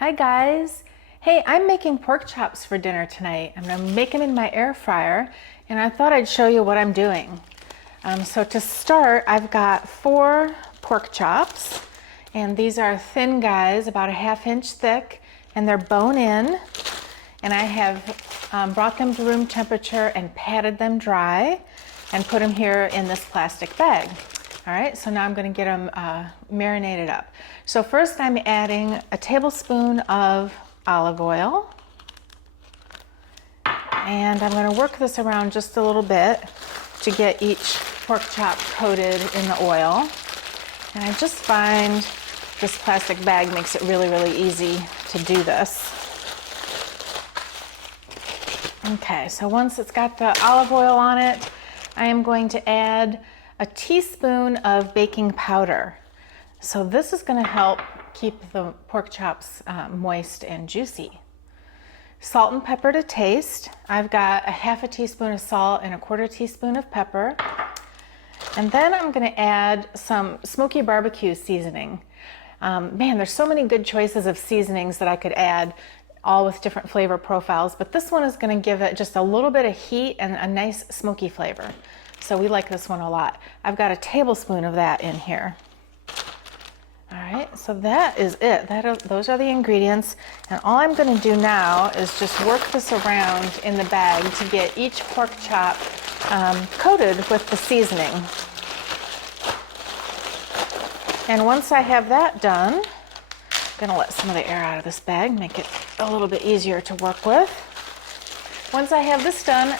Hi guys. Hey, I'm making pork chops for dinner tonight. I'm gonna make them in my air fryer, and I thought I'd show you what I'm doing. So to start, I've got 4 pork chops, and these are thin guys, about a 1/2 inch thick, and they're bone in. And I have brought them to room temperature and patted them dry and put them here in this plastic bag. All right, so now I'm going to get them marinated up. So first I'm adding a tablespoon of olive oil. And I'm going to work this around just a little bit to get each pork chop coated in the oil. And I just find this plastic bag makes it really, really easy to do this. Okay, so once it's got the olive oil on it, I am going to add a teaspoon of baking powder. So this is going to help keep the pork chops moist and juicy. Salt and pepper to taste. I've got a 1/2 teaspoon of salt and a 1/4 teaspoon of pepper. And then I'm going to add some smoky barbecue seasoning. Man, there's so many good choices of seasonings that I could add, all with different flavor profiles, but this one is going to give it just a little bit of heat and a nice smoky flavor. So we like this one a lot. I've got a tablespoon of that in here. All right, so that is it. Those are the ingredients. And all I'm going to do now is just work this around in the bag to get each pork chop coated with the seasoning. And once I have that done, I'm going to let some of the air out of this bag, make it a little bit easier to work with. Once I have this done,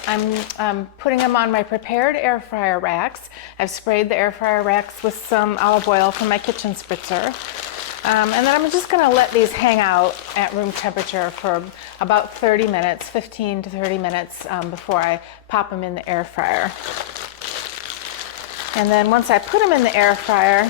I'm putting them on my prepared air fryer racks. I've sprayed the air fryer racks with some olive oil from my kitchen spritzer. And then I'm just going to let these hang out at room temperature for about 30 minutes, 15 to 30 minutes before I pop them in the air fryer. And then once I put them in the air fryer,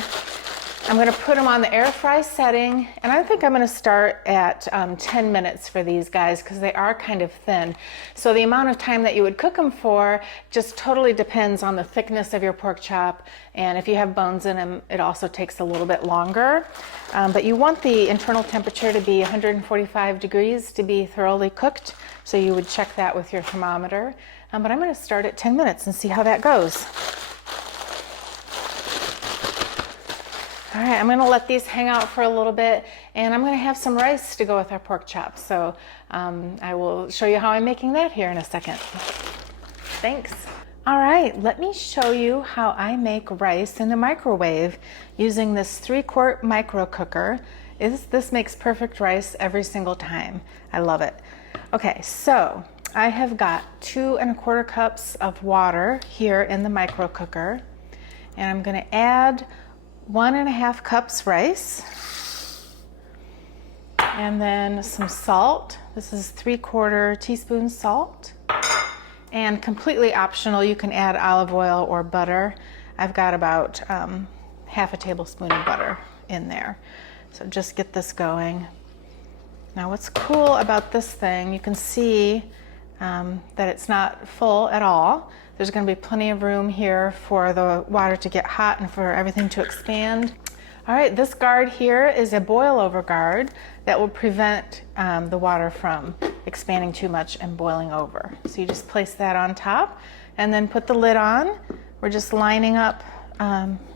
I'm going to put them on the air fry setting, and I think I'm going to start at 10 minutes for these guys because they are kind of thin. So the amount of time that you would cook them for just totally depends on the thickness of your pork chop, and if you have bones in them, it also takes a little bit longer. But you want the internal temperature to be 145 degrees to be thoroughly cooked, so you would check that with your thermometer. But I'm going to start at 10 minutes and see how that goes. All right, I'm going to let these hang out for a little bit, and I'm going to have some rice to go with our pork chops. So I will show you how I'm making that here in a second. Thanks. All right, let me show you how I make rice in the microwave using this 3-quart micro cooker. This makes perfect rice every single time. I love it. Okay, so I have got 2 1/4 cups of water here in the micro cooker, and I'm going to add 1 1/2 cups rice, and then some salt. This is 3/4 teaspoon salt, and completely optional, you can add olive oil or butter. I've got about 1/2 tablespoon of butter in there. So just get this going. Now what's cool about this thing, you can see that it's not full at all. There's going to be plenty of room here for the water to get hot and for everything to expand. All right, this guard here is a boil over guard that will prevent the water from expanding too much and boiling over. So you just place that on top and then put the lid on. We're just lining up,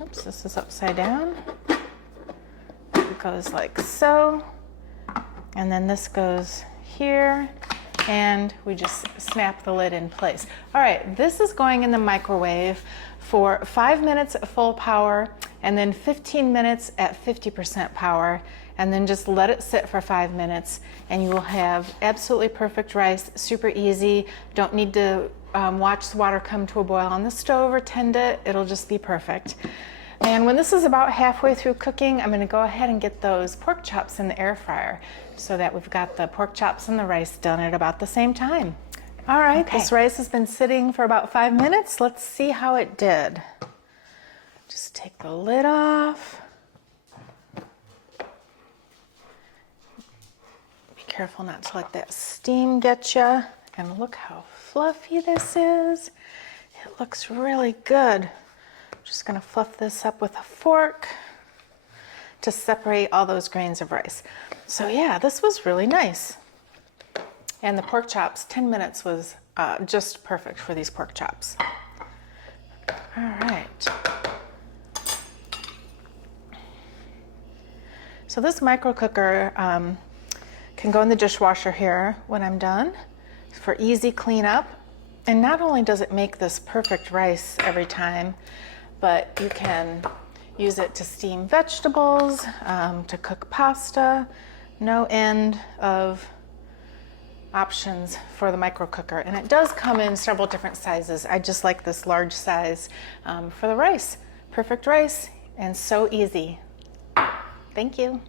oops, this is upside down. It goes like so, and then this goes here, and we just snap the lid in place. All right, this is going in the microwave for 5 minutes at full power, and then 15 minutes at 50% power, and then just let it sit for 5 minutes, and you will have absolutely perfect rice, super easy. Don't need to watch the water come to a boil on the stove or tend it. It'll just be perfect. And when this is about halfway through cooking, I'm going to go ahead and get those pork chops in the air fryer so that we've got the pork chops and the rice done at about the same time. All right, okay. This rice has been sitting for about 5 minutes. Let's see how it did. Just take the lid off. Be careful not to let that steam get you. And look how fluffy this is. It looks really good. Just going to fluff this up with a fork to separate all those grains of rice. So yeah, this was really nice. And the pork chops, 10 minutes was just perfect for these pork chops. All right. So this micro cooker can go in the dishwasher here when I'm done for easy cleanup. And not only does it make this perfect rice every time, but you can use it to steam vegetables, to cook pasta. No end of options for the micro cooker. And it does come in several different sizes. I just like this large size for the rice. Perfect rice and so easy. Thank you.